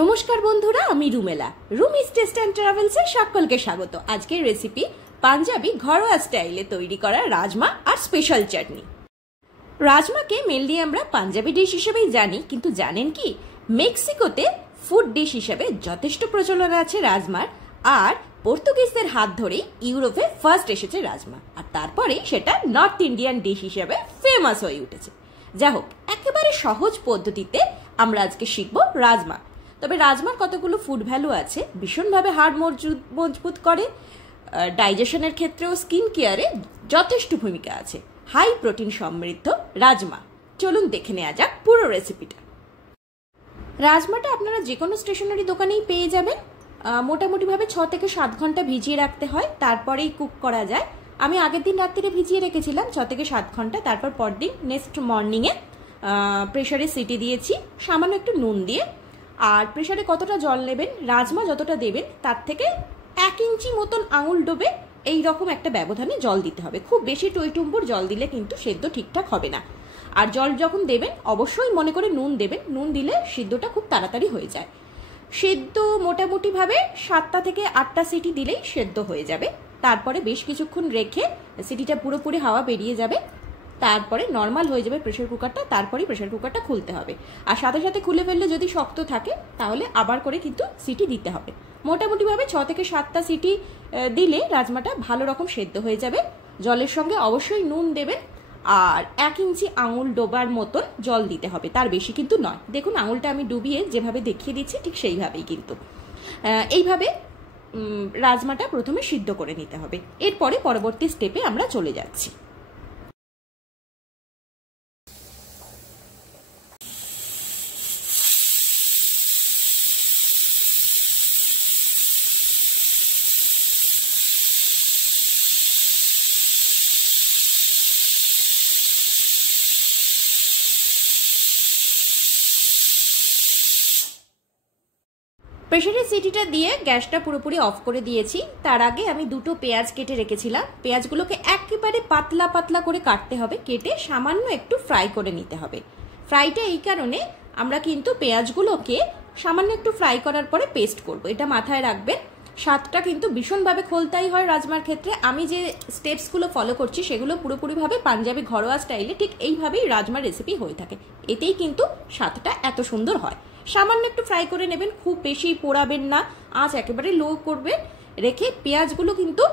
নমস্কার বন্ধুরা, আমি রুমেলা। রুমিস টেস্ট অ্যান্ড ট্রাভেলসে সকলকে স্বাগত। আজকের রেসিপি পাঞ্জাবি ঘরোয়া স্টাইলে তৈরি করা রাজমা আর স্পেশাল চাটনি। রাজমাকে মেনলি আমরা পাঞ্জাবি ডিশ হিসেবেই জানি, কিন্তু জানেন কি মেক্সিকোতে ফুড ডিশ হিসেবে যথেষ্ট প্রচলন আছে রাজমার। আর পর্তুগিজদের হাত ধরেই ইউরোপে ফার্স্ট এসেছে রাজমা, আর তারপরেই সেটা নর্থ ইন্ডিয়ান ডিশ হিসেবে ফেমাস হয়ে উঠেছে। যাই হোক, একেবারে সহজ পদ্ধতিতে আমরা আজকে শিখব রাজমা। তবে রাজমার কতগুলো ফুড ভ্যালু আছে, ভীষণভাবে হাড় মজবুত করে, ডাইজেশনের ক্ষেত্রেও স্কিন কেয়ারে যথেষ্ট ভূমিকা আছে। হাই প্রোটিন সমৃদ্ধ রাজমা। চলুন দেখে নেওয়া যাক পুরো রেসিপিটা। রাজমাটা আপনারা যে কোনো স্টেশনারি দোকানেই পেয়ে যাবেন। মোটামুটিভাবে 6 থেকে 7 ঘন্টা ভিজিয়ে রাখতে হয়, তারপরেই কুক করা যায়। আমি আগের দিন রাত্রিরে ভিজিয়ে রেখেছিলাম 6 থেকে 7 ঘন্টা, তারপর পরদিন নেক্সট মর্নিংয়ে প্রেশারে সিটি দিয়েছি সামান্য একটু নুন দিয়ে। আর প্রেশারে কতটা জল নেবেন, রাজমা যতটা দেবেন তার থেকে 1 ইঞ্চি মতন আঙুল ডোবে এই রকম একটা ব্যবধানে জল দিতে হবে। খুব বেশি টইটুম্বুর জল দিলে কিন্তু সেদ্ধ ঠিকঠাক হবে না। আর জল যখন দেবেন অবশ্যই মনে করে নুন দেবেন, নুন দিলে সিদ্ধটা খুব তাড়াতাড়ি হয়ে যায়। সেদ্ধ মোটামুটিভাবে 7টা থেকে 8টা সিটি দিলেই সেদ্ধ হয়ে যাবে। তারপরে বেশ কিছুক্ষণ রেখে সিটিটা পুরোপুরি হাওয়া বেরিয়ে যাবে, তারপরে নর্মাল হয়ে যাবে প্রেশার কুকারটা, তারপরেই প্রেশার কুকারটা খুলতে হবে। আর সাথে সাথে খুলে ফেললে যদি শক্ত থাকে তাহলে আবার করে কিন্তু সিটি দিতে হবে। মোটামুটিভাবে 6 থেকে 7টা সিটি দিলে রাজমাটা ভালো রকম সেদ্ধ হয়ে যাবে। জলের সঙ্গে অবশ্যই নুন দেবেন, আর 1 ইঞ্চি আঙুল ডোবার মতন জল দিতে হবে, তার বেশি কিন্তু নয়। দেখুন আঙুলটা আমি ডুবিয়ে যেভাবে দেখিয়ে দিচ্ছি ঠিক সেইভাবেই কিন্তু এইভাবে রাজমাটা প্রথমে সিদ্ধ করে নিতে হবে। এরপরে পরবর্তী স্টেপে আমরা চলে যাচ্ছি। প্রেশারের সিটিটা দিয়ে গ্যাসটা পুরোপুরি অফ করে দিয়েছি। তার আগে আমি 2টো পেঁয়াজ কেটে রেখেছিলাম। পেঁয়াজগুলোকে একেবারে পাতলা পাতলা করে কাটতে হবে, কেটে সামান্য একটু ফ্রাই করে নিতে হবে। ফ্রাইটা এই কারণে, আমরা কিন্তু পেঁয়াজগুলোকে সামান্য একটু ফ্রাই করার পরে পেস্ট করব, এটা মাথায় রাখবেন। স্বাদটা কিন্তু ভীষণভাবে খোলতাই হয় রাজমার ক্ষেত্রে। আমি যে স্টেপসগুলো ফলো করছি সেগুলো পুরোপুরিভাবে পাঞ্জাবি ঘরোয়া স্টাইলে ঠিক এইভাবেই রাজমার রেসিপি হয়ে থাকে। এতেই কিন্তু স্বাদটা এত সুন্দর হয়। সামান্য একটু ফ্রাই করে নেবেন, খুব বেশি পোড়াবেন না, আঁচ একেবারে লো করবে রেখে পেঁয়াজগুলো কিন্তু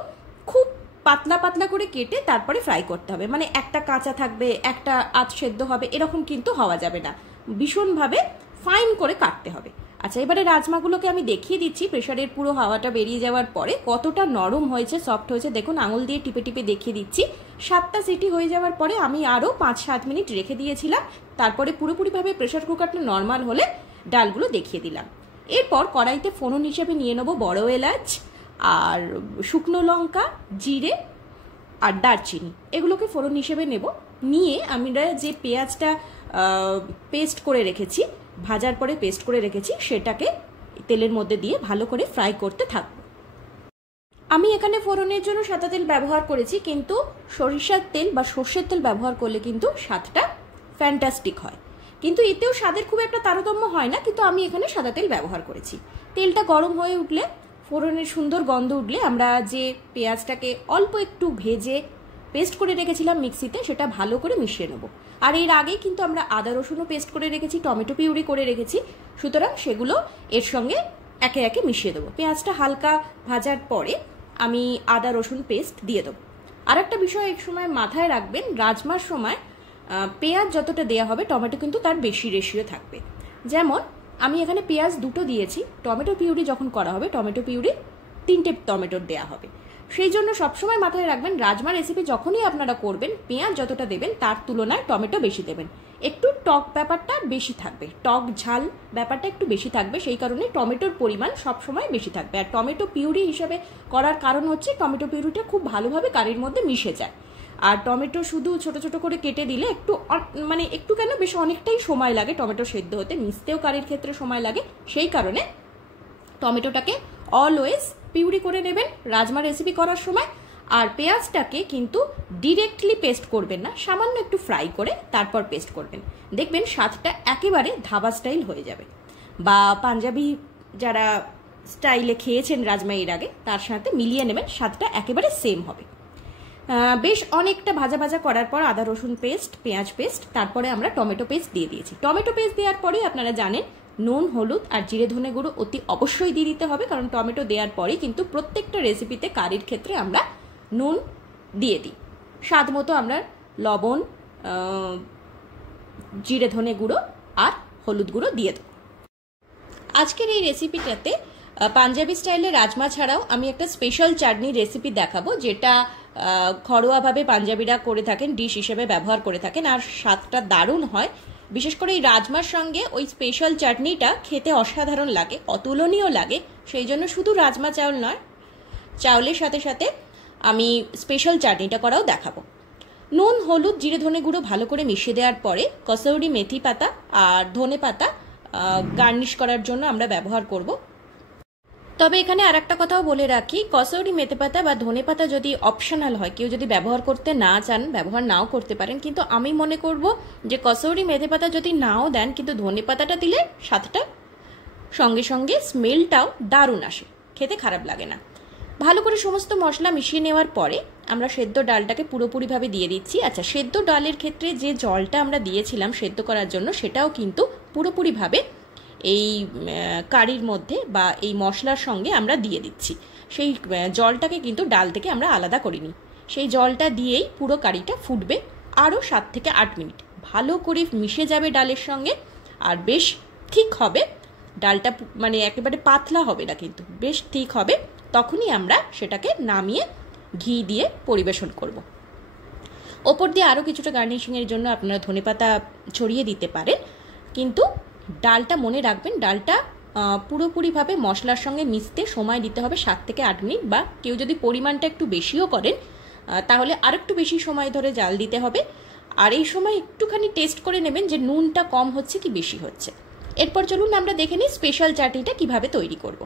খুব পাতলা পাতলা করে কেটে তারপরে ফ্রাই করতে হবে। মানে একটা কাঁচা থাকবে, একটা আধ সেদ্ধ হবে, এরকম কিন্তু হওয়া যাবে না, ভীষণভাবে ফাইন করে কাটতে হবে। আচ্ছা, এবারে রাজমাগুলোকে আমি দেখিয়ে দিচ্ছি প্রেশারের পুরো হাওয়াটা বেরিয়ে যাওয়ার পরে কতটা নরম হয়েছে, সফট হয়েছে। দেখুন আঙুল দিয়ে টিপে টিপে দেখিয়ে দিচ্ছি। 7টা সিটি হয়ে যাওয়ার পরে আমি আরও 5-7 মিনিট রেখে দিয়েছিলাম। তারপরে পুরোপুরিভাবে প্রেশার কুকারটা নর্মাল হলে ডালগুলো দেখিয়ে দিলাম। এরপর কড়াইতে ফোড়ন হিসেবে নিয়ে নেবো বড় এলাচ আর শুকনো লঙ্কা, জিরে আর দারচিনি, এগুলোকে ফোড়ন হিসেবে নেব। নিয়ে আমরা যে পেঁয়াজটা পেস্ট করে রেখেছি, ভাজার পরে পেস্ট করে রেখেছি, সেটাকে তেলের মধ্যে দিয়ে ভালো করে ফ্রাই করতে থাকবো। আমি এখানে ফোড়নের জন্য সাদা তেল ব্যবহার করেছি, কিন্তু সরিষার তেল বা সর্ষের তেল ব্যবহার করলে কিন্তু স্বাদটা ফ্যান্টাস্টিক হয়। কিন্তু এতেও স্বাদের খুব একটা তারতম্য হয় না, কিন্তু আমি এখানে সাদা তেল ব্যবহার করেছি। তেলটা গরম হয়ে উঠলে, ফোড়নের সুন্দর গন্ধ উঠলে আমরা যে পেঁয়াজটাকে অল্প একটু ভেজে পেস্ট করে রেখেছিলাম মিক্সিতে, সেটা ভালো করে মিশিয়ে নেব। আর এর আগে কিন্তু আমরা আদা রসুনও পেস্ট করে রেখেছি, টমেটো পিউরি করে রেখেছি, সুতরাং সেগুলো এর সঙ্গে একে একে মিশিয়ে দেবো। পেঁয়াজটা হালকা ভাজার পরে আমি আদা রসুন পেস্ট দিয়ে দেবো। আর একটা বিষয় এক সময় মাথায় রাখবেন, রাজমার সময় পেঁয়াজ যতটা দেওয়া হবে টমেটো কিন্তু তার বেশি রেশিও থাকবে। যেমন আমি এখানে পেঁয়াজ 2টো দিয়েছি, টমেটো পিউরি যখন করা হবে টমেটো পিউরি 3টে টমেটোর দেওয়া হবে। সেই জন্য সবসময় মাথায় রাখবেন, রাজমা রেসিপি যখনই আপনারা করবেন পেঁয়াজ যতটা দেবেন তার তুলনায় টমেটো বেশি দেবেন। একটু টক ব্যাপারটা বেশি থাকবে, টক ঝাল ব্যাপারটা একটু বেশি থাকবে, সেই কারণে টমেটোর পরিমাণ সবসময় বেশি থাকবে। আর টমেটো পিউরি হিসেবে করার কারণ হচ্ছে টমেটো পিউরিটা খুব ভালোভাবে কারির মধ্যে মিশে যায়। আর টমেটো শুধু ছোট ছোট করে কেটে দিলে একটু মানে একটু কেন বেশ অনেকটাই সময় লাগে টমেটো সেদ্ধ হতে, মিশতেও কারির ক্ষেত্রে সময় লাগে। সেই কারণে টমেটোটাকে অলওয়েজ পিউরি করে নেবেন রাজমা রেসিপি করার সময়। আর পেঁয়াজটাকে কিন্তু ডিরেক্টলি পেস্ট করবেন না, সামান্য একটু ফ্রাই করে তারপর পেস্ট করবেন, দেখবেন স্বাদটা একেবারে ধাবা স্টাইল হয়ে যাবে। বা পাঞ্জাবি যারা স্টাইলে খেয়েছেন রাজমা এর আগে তার সাথে মিলিয়ে নেবেন, স্বাদটা একেবারে সেম হবে। বেশ অনেকটা ভাজা ভাজা করার পর আদা রসুন পেস্ট, পেঁয়াজ পেস্ট, তারপরে আমরা টমেটো পেস্ট দিয়ে দিয়েছি। টমেটো পেস্ট দেওয়ার পরে আপনারা জানেন নুন, হলুদ আর জিরে ধনে গুঁড়ো অতি অবশ্যই দিয়ে দিতে হবে, কারণ টমেটো দেওয়ার পরে কিন্তু প্রত্যেকটা রেসিপিতে কারির ক্ষেত্রে আমরা নুন দিয়ে দিই। স্বাদ মতো আমরা লবণ, জিরে ধনে গুঁড়ো আর হলুদ গুঁড়ো দিয়ে দেবো। আজকের এই রেসিপিটাতে পাঞ্জাবি স্টাইলে রাজমা ছাড়াও আমি একটা স্পেশাল চাটনির রেসিপি দেখাবো, যেটা ঘরোয়াভাবে পাঞ্জাবিরা করে থাকেন, ডিশ হিসেবে ব্যবহার করে থাকেন, আর স্বাদটা দারুণ হয়। বিশেষ করে এই রাজমার সঙ্গে ওই স্পেশাল চাটনিটা খেতে অসাধারণ লাগে, অতুলনীয় লাগে। সেই জন্য শুধু রাজমা চাউল নয়, চাউলের সাথে সাথে আমি স্পেশাল চাটনিটা করাও দেখাবো। নুন, হলুদ, জিরে ধনে গুঁড়ো ভালো করে মিশিয়ে দেওয়ার পরে কসৌরি মেথি পাতা আর ধনে পাতা গার্নিশ করার জন্য আমরা ব্যবহার করব। তবে এখানে আর একটা কথাও বলে রাখি, কসৌরি মেথি পাতা বা ধনে পাতা যদি অপশনাল হয়, কেউ যদি ব্যবহার করতে না চান ব্যবহার নাও করতে পারেন, কিন্তু আমি মনে করব যে কসৌরি মেথি পাতা যদি নাও দেন কিন্তু ধনে পাতাটা দিলে স্বাদটা সঙ্গে সঙ্গে স্মেলটাও দারুণ আসে, খেতে খারাপ লাগে না। ভালো করে সমস্ত মশলা মিশিয়ে নেওয়ার পরে আমরা সেদ্ধ ডালটাকে পুরোপুরিভাবে দিয়ে দিচ্ছি। আচ্ছা, সেদ্ধ ডালের ক্ষেত্রে যে জলটা আমরা দিয়েছিলাম সেদ্ধ করার জন্য, সেটাও কিন্তু পুরোপুরিভাবে এই কারির মধ্যে বা এই মশলার সঙ্গে আমরা দিয়ে দিচ্ছি। সেই জলটাকে কিন্তু ডাল থেকে আমরা আলাদা করিনি, সেই জলটা দিয়েই পুরো কারিটা ফুটবে আরও 7 থেকে 8 মিনিট। ভালো করে মিশে যাবে ডালের সঙ্গে, আর বেশ ঠিক হবে ডালটা, মানে একেবারে পাতলা হবে না কিন্তু বেশ ঠিক হবে। তখনই আমরা সেটাকে নামিয়ে ঘি দিয়ে পরিবেশন করব। ওপর দিয়ে আরও কিছুটা গার্নিশিংয়ের জন্য আপনারা ধনেপাতা ছড়িয়ে দিতে পারেন, কিন্তু ডালটা মনে রাখবেন, ডালটা পুরোপুরিভাবে মশলার সঙ্গে মিশতে সময় দিতে হবে 7 থেকে 8 মিনিট, বা কেউ যদি পরিমাণটা একটু বেশিও করেন তাহলে আরেকটু বেশি সময় ধরে জাল দিতে হবে। আর এই সময় একটুখানি টেস্ট করে নেবেন যে নুনটা কম হচ্ছে কি বেশি হচ্ছে। এরপর চলুন আমরা দেখে নিই স্পেশাল চাটনিটা কিভাবে তৈরি করব।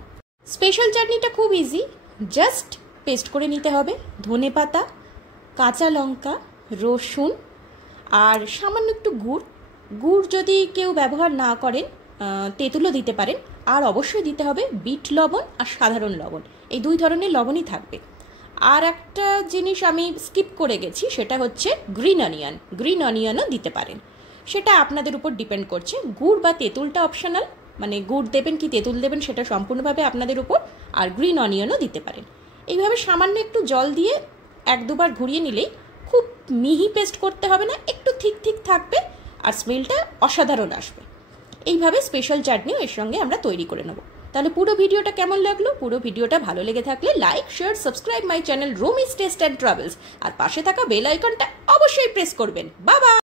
স্পেশাল চাটনিটা খুব ইজি, জাস্ট পেস্ট করে নিতে হবে ধনেপাতা, কাঁচা লঙ্কা, রসুন আর সামান্য একটু গুড়। গুড় যদি কেউ ব্যবহার না করেন তেঁতুলও দিতে পারেন, আর অবশ্যই দিতে হবে বিট লবণ আর সাধারণ লবণ, এই 2 ধরনের লবণই থাকবে। আর একটা জিনিস আমি স্কিপ করে গেছি, সেটা হচ্ছে গ্রিন অনিয়ন। গ্রিন অনিয়নও দিতে পারেন, সেটা আপনাদের উপর ডিপেন্ড করছে। গুড় বা তেঁতুলটা অপশনাল, মানে গুড় দেবেন কি তেঁতুল দেবেন সেটা সম্পূর্ণভাবে আপনাদের উপর। আর গ্রিন অনিয়নও দিতে পারেন। এইভাবে সামান্য একটু জল দিয়ে 1-2 বার ঘুরিয়ে নিলেই, খুব মিহি পেস্ট করতে হবে না, একটু ঠিক ঠিক থাকবে আর স্মেলটা অসাধারণ আসবে। এইভাবে স্পেশাল চাটনিও এর সঙ্গে আমরা তৈরি করে নেব। তাহলে পুরো ভিডিওটা কেমন লাগলো? পুরো ভিডিওটা ভালো লেগে থাকলে like, share, subscribe my channel Rumi's taste and travels, আর পাশে থাকা বেল আইকনটা অবশ্যই প্রেস করবেন। বাবা।